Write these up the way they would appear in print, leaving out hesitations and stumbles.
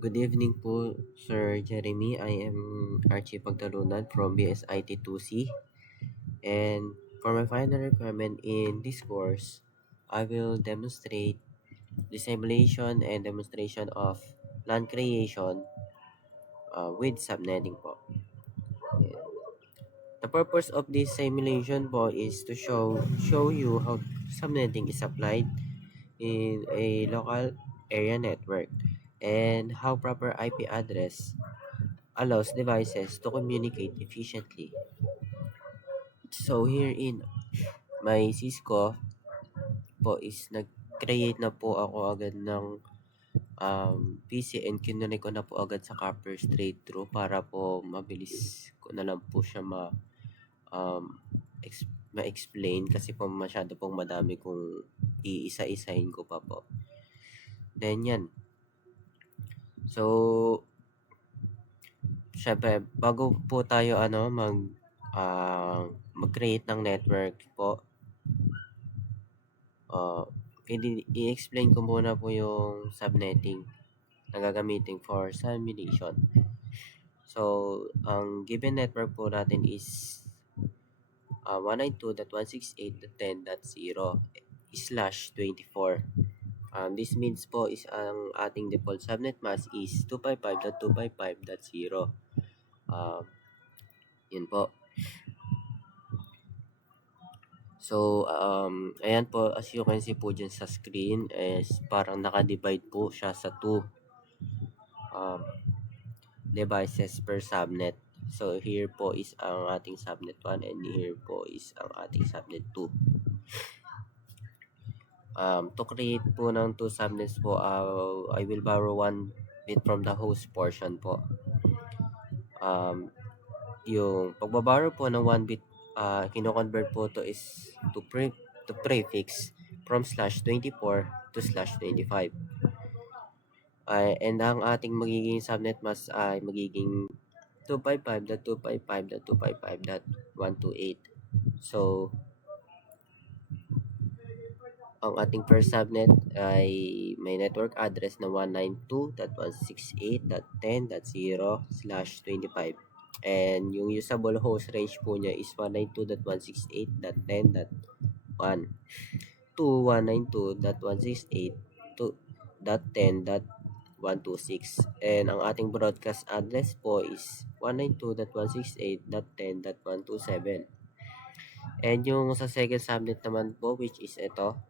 Good evening po, Sir Jeremy. I am Archie Pagtalunan from BSIT2C. And for my final requirement in this course, I will demonstrate the simulation and demonstration of LAN creation with subnetting po. The purpose of this simulation po is to show you how subnetting is applied in a local area network and how proper IP address allows devices to communicate efficiently. So here in my Cisco po is nag-create na po ako agad ng PC and kinunik ko na po agad sa copper straight through para po mabilis ko na lang po siya um, ma-explain kasi po masyado pong madami kung iisa-isahin ko pa po. Then yan. So, syempre, bago po tayo mag-create ng network po, i-explain ko muna po yung subnetting na gagamitin for simulation. So, ang given network po natin is 192.168.10.0/24. This means po is ang ating default subnet mask is 255.255.0. Yun po. So, ayan po, as you can see po dyan sa screen, is parang naka-divide po siya sa 2 devices per subnet. So, here po is ang ating subnet 1 and here po is ang ating subnet 2. To create po ng 2 subnets po, I will borrow 1 bit from the host portion po. Yung pagbaborrow po ng 1 bit, kino-convert po to is to prefix from /24 to /25. And ang ating magiging subnet mask ay magiging 255.255.255.128. So, ang ating first subnet ay may network address na 192.168.10.0/25. And yung usable host range po niya is 192.168.10.1 to 192.168.10.126. And ang ating broadcast address po is 192.168.10.127. And yung sa second subnet naman po, which is ito,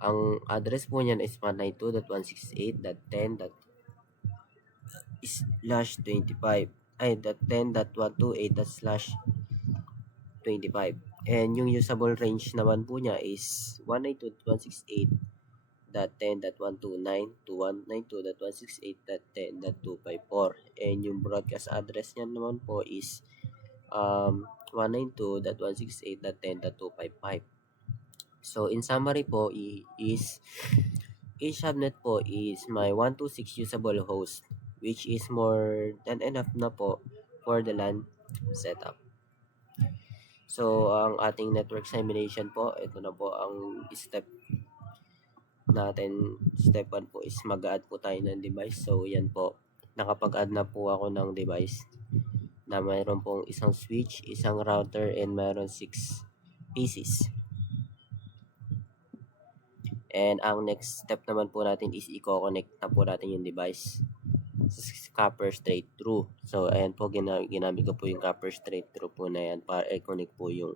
ang address po niyan is 192.168.10./25 ay .10.128/25. And yung usable range naman po niya is 192.168.10.129 to 192.168.10.254. And yung broadcast address niya naman po is 192.168.10.255. So, in summary po, is each subnet po is my 126 usable host, which is more than enough na po for the LAN setup. So, ang ating network simulation po, ito na po ang step natin. Step 1 po is mag-add po tayo ng device. So, yan po. Nakapag-add na po ako ng device na mayroon pong isang switch, isang router, and mayroon 6 PCs. And ang next step naman po natin is i-connect na po natin yung device sa copper straight through. So, ayan po, ginamit ko po yung copper straight through po na yan para i-connect po yung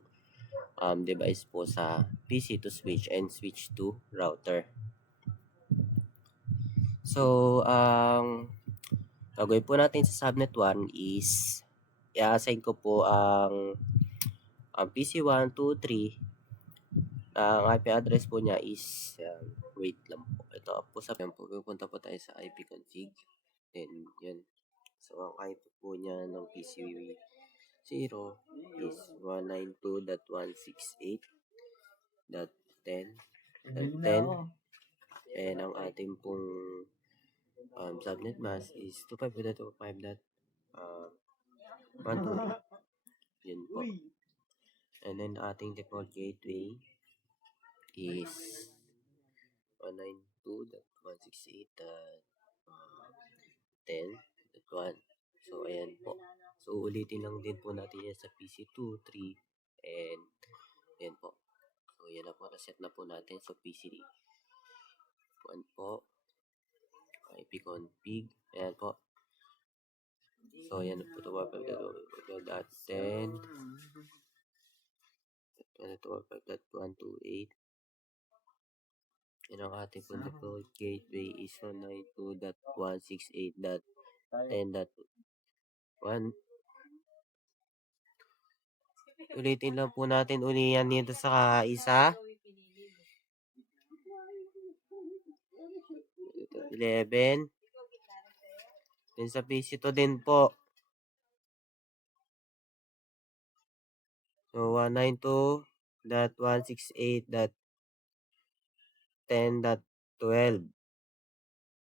device po sa PC to switch and switch to router. So, gagawin po natin sa subnet 1 is i-assign ko po ang PC1, 2, 3. Ang IP address po niya is, wait lang po. Ito po sa po, pupunta po tayo sa IP config. Then, yun. So, ang IP po niya ng PC0 is 192.168.10.10. And ang ating pong subnet mask is 255.255.128. Yun po. And then, ating default gateway is 192.168.10.0. 10.1. So, ayan po. So, ulitin lang din po natin yan sa PC2, 3, and ayan po. So, yan na po. Naset na po natin sa PC3. 1 po. IP config. Ayan po. So, ayan po. 2.5.10. 2.5.128. And ang ating po default gateway is 192.168.10.1. Ulitin lang po natin yan dito sa isa. 11. Then sa PC to din po. So 192.168.10.12.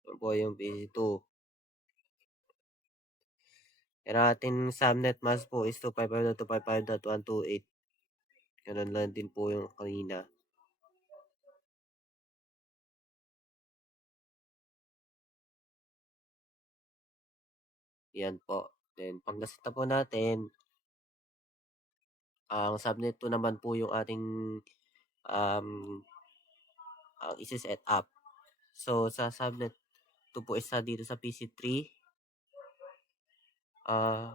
Yan po yung PC2. And ating subnet mask po is 255.255.128. Ganun lang din po yung kanina. Yan po. Then pag naset na po natin, ang subnet 2 naman po yung ating ang isi-set up. So sa subnet 2 po isa dito sa PC3.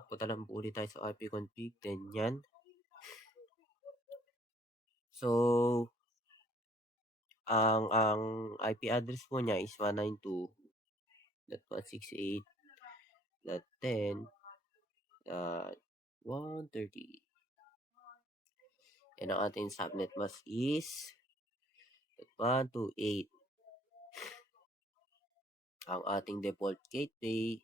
Punta lang po ulit tayo sa IP config. Then yan. So ang IP address po niya is 192.168.10.130. And ang ating subnet mask is 128. Ang ating default gateway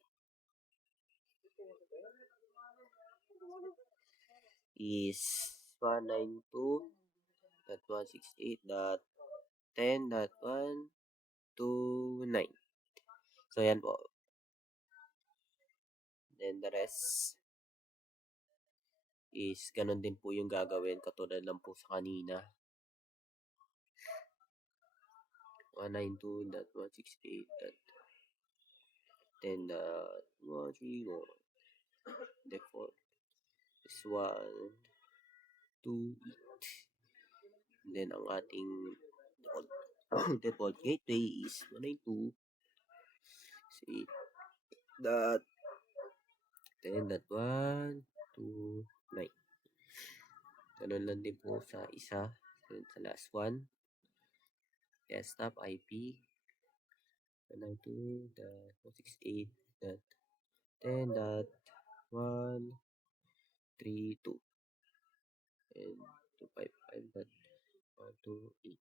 is 192.168.10.129. So yan po. Then the rest is ganun din po yung gagawin katulad lang po sa kanina. 192.168.10.131. Default is 128. Then ang ating default gateway is 192.168.10.129. Ganun lang din po sa isa. Sa last one. Desktop IP 192.168.10.132 and 255.128.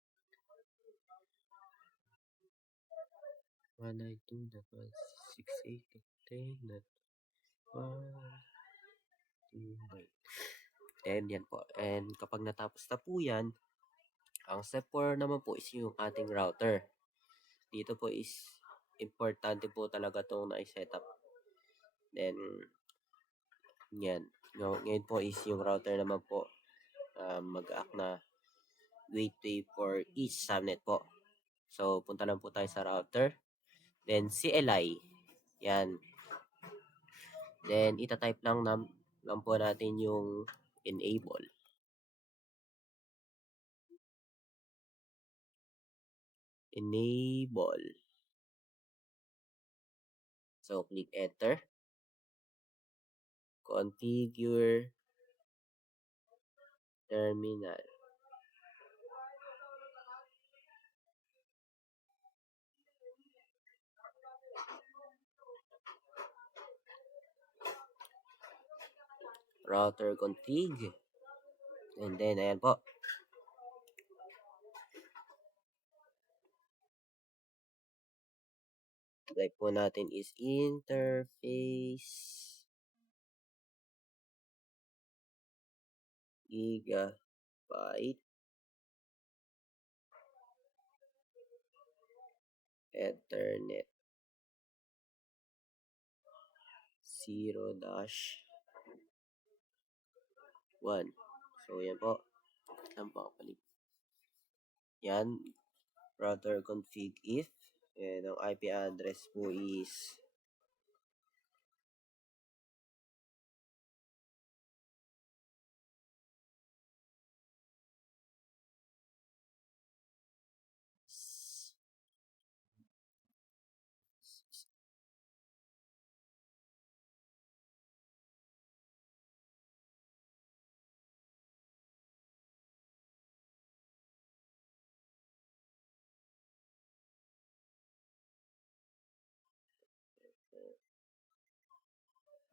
192.168.10.129. And yan po. And kapag natapos na po yan, ang step 4 naman po is yung ating router. Dito po is importante po talaga itong na-setup. Then, yan. Ngayon po is yung router naman po mag-act na gateway for each subnet po. So, punta lang po tayo sa router. Then, CLI. Yan. Then, itatype lang po natin yung enable. Enable. So, click enter. Configure terminal. Router config. And then, ayan po. Type po natin is interface gigabyte Ethernet 0-1. So, yan po. Yan po. Yan. Router config if And ang IP address po is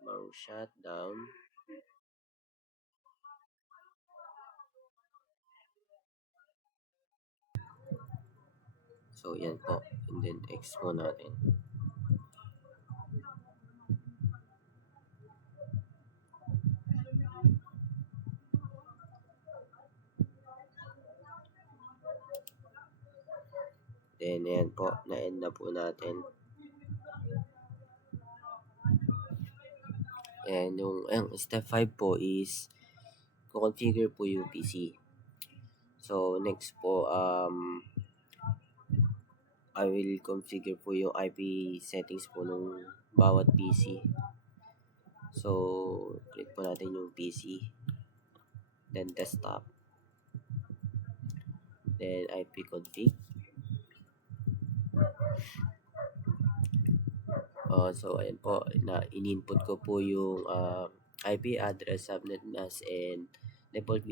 mouse shutdown. So, yan po. And then, X po natin. Then, yan po. Na-end na po natin. And yung step 5 po is configure po yung PC. So, next po, I will configure po yung IP settings po ng bawat PC. So, click po natin yung PC. Then, desktop. Then, IP config. So, ayan po. In-input ko po yung IP address, subnet NAS, and default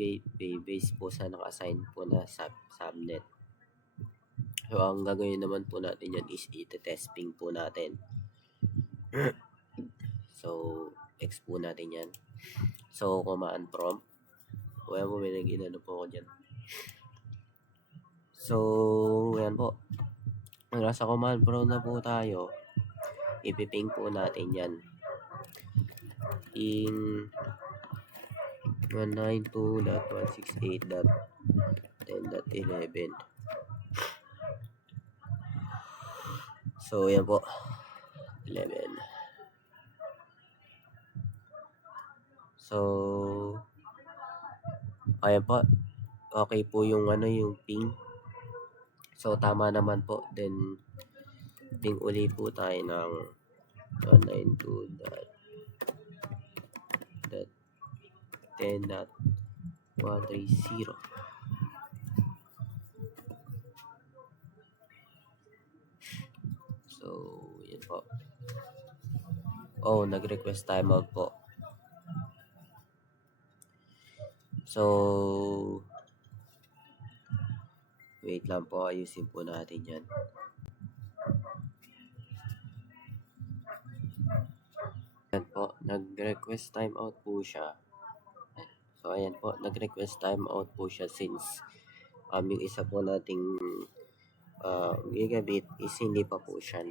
base po sa naka-assign po na subnet. So, ang gagawin naman po natin yan is ite-testing po natin. So, X po natin yan. So, command prompt. Kaya po may nag-inano po ako dyan. So, yan po. Nasa command prompt na po tayo. Ipiping po natin yan. In 192.168.10.11. So, yan po. 11. So, ayan po. Okay po yung yung ping. So, tama naman po. Then, ping uli po tayo ng 192.10.130. So, yun po. Oh, nag-request timeout po. So, wait lang po. Ayusin po natin yan. Ayan po. Nag-request timeout po siya. So, ayan po. Nag-request timeout po siya since yung isa po nating gigabit is hindi pa po siya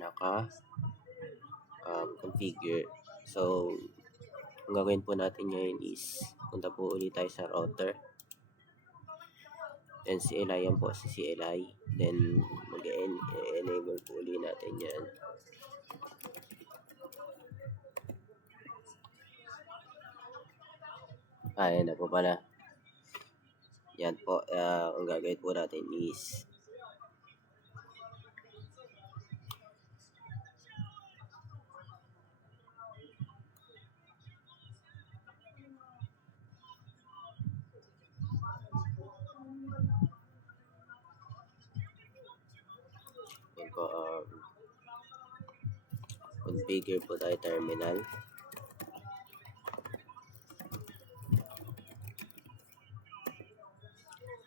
configure. So, ang gagawin po natin ngayon is punta po ulit tayo sa router. Then CLI yan po, sa CLI. Then mag-enable po ulit natin yan. Ayan na po pala. Yan po, ang gagawin po natin is yan po, configure po tayo terminal.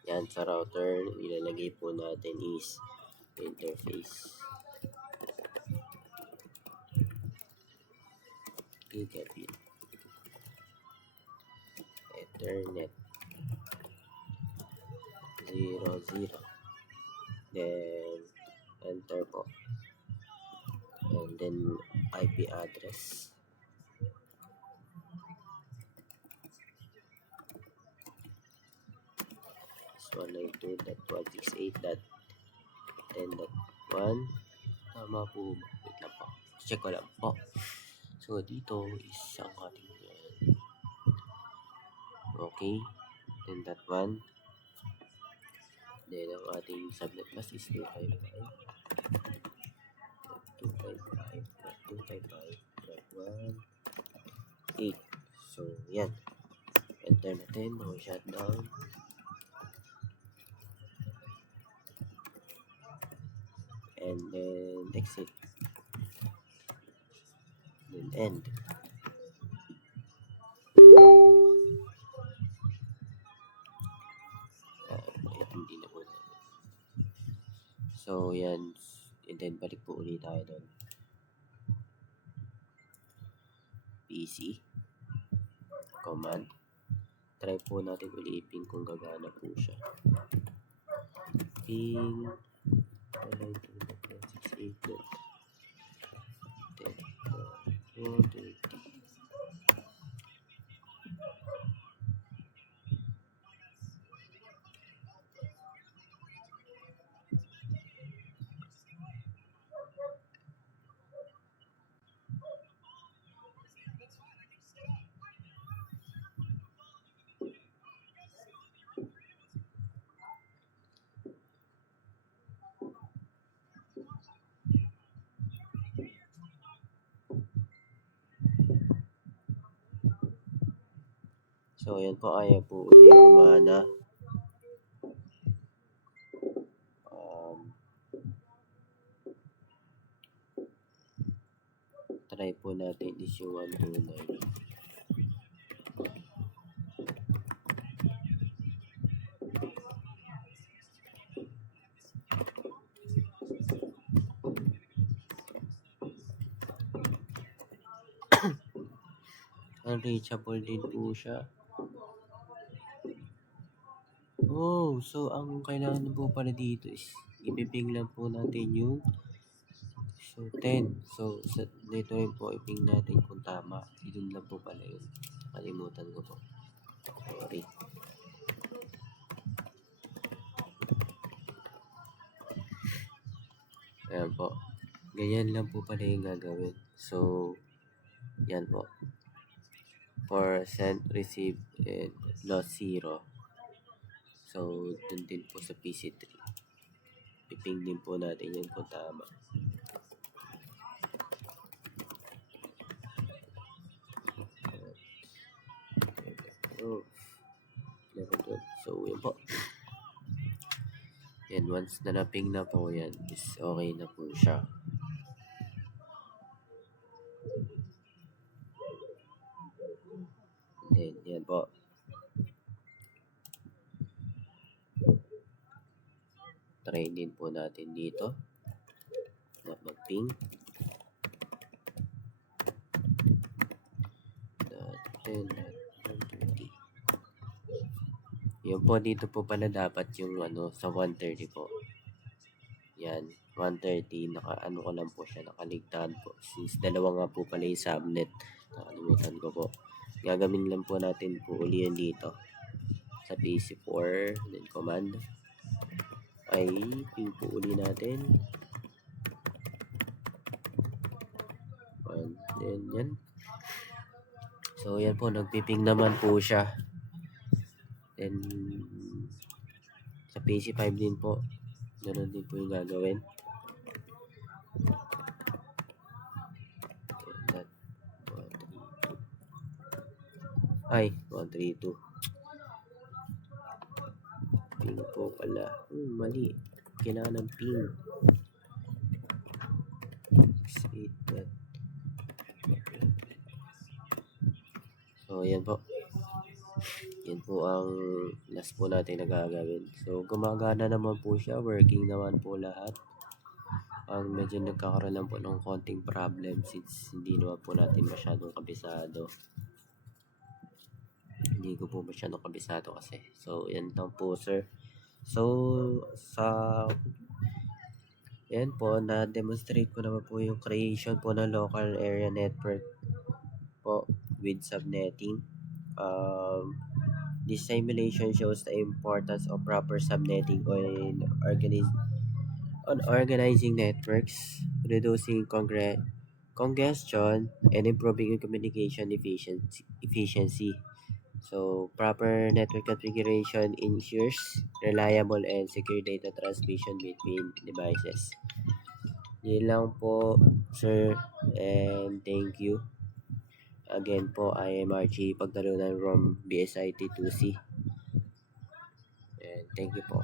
Yan, sa router, ilalagay po natin is interface. Gigabit. Ethernet. 00. Then, enter po. And then, IP address. Is 192.168.10.1. Tama po. Wait lang po. Check ko lang po. So, dito is ang ating okay. 10.1. Then, ang ating subnet mask is 255. 255.255.1.8. So, yan. Enter natin. No shutdown. And then exit. Then end. Hindi na po. So, yan. And then, balik po ulit tayo doon. PC. Command. Try po natin ulit i-ping kung gagana po siya. Ping. 168.10.430. So, yan po. Ayaw po ulit gumana. Try po natin is yung 129. Unreachable din po siya. Oh, so ang kailangan po pala dito is ipiping lang po natin yung 10. So, dito rin po iping natin kung tama. Yun lang po pala yun. Nakalimutan ko po. Sorry. Ayan po. Ganyan lang po pala yung gagawin. So, yan po. For send, receive, and loss 0. So, dun din po sa PC3. Piping din po natin yun kung tama. So, yun po. And once na naping na po yan, is okay na po siya. Then, yan po. Try din po natin dito na mag-ping. Yun po, dito po pala dapat yung sa 130 po. Yan, 130, naka-ano ko lang po siya, nakaligtaan po. Since dalawa nga po pala yung subnet, nakalimutan ko po. Gagawin lang po natin po uli yan dito. Sa PC4, then command. Ay, ping po uli natin. And then, yan. So, yan po, nagpiping naman po siya. Then, sa PC5 din po, ganoon din po yung gagawin. Ay, 132. Ping po pala. Mali. Kailangan ng ping. 68. So, yan po. Yan po ang last po natin na gagawin. So, gumagana naman po siya. Working naman po lahat. Ang medyo nagkakaroon lang po ng konting problem since hindi naman po natin masyadong kabisado. Hindi ko po masyadong kabisado kasi. So, yan lang po, sir. So, yan po, na-demonstrate ko naman po yung creation po ng local area network po with subnetting. This simulation shows the importance of proper subnetting on organizing networks, reducing congestion, and improving communication efficiency. So, proper network configuration ensures reliable and secure data transmission between devices. Yun lang po, sir, and thank you. Again po, I am Archie Pagtalunan from BSIT 2C, and thank you po.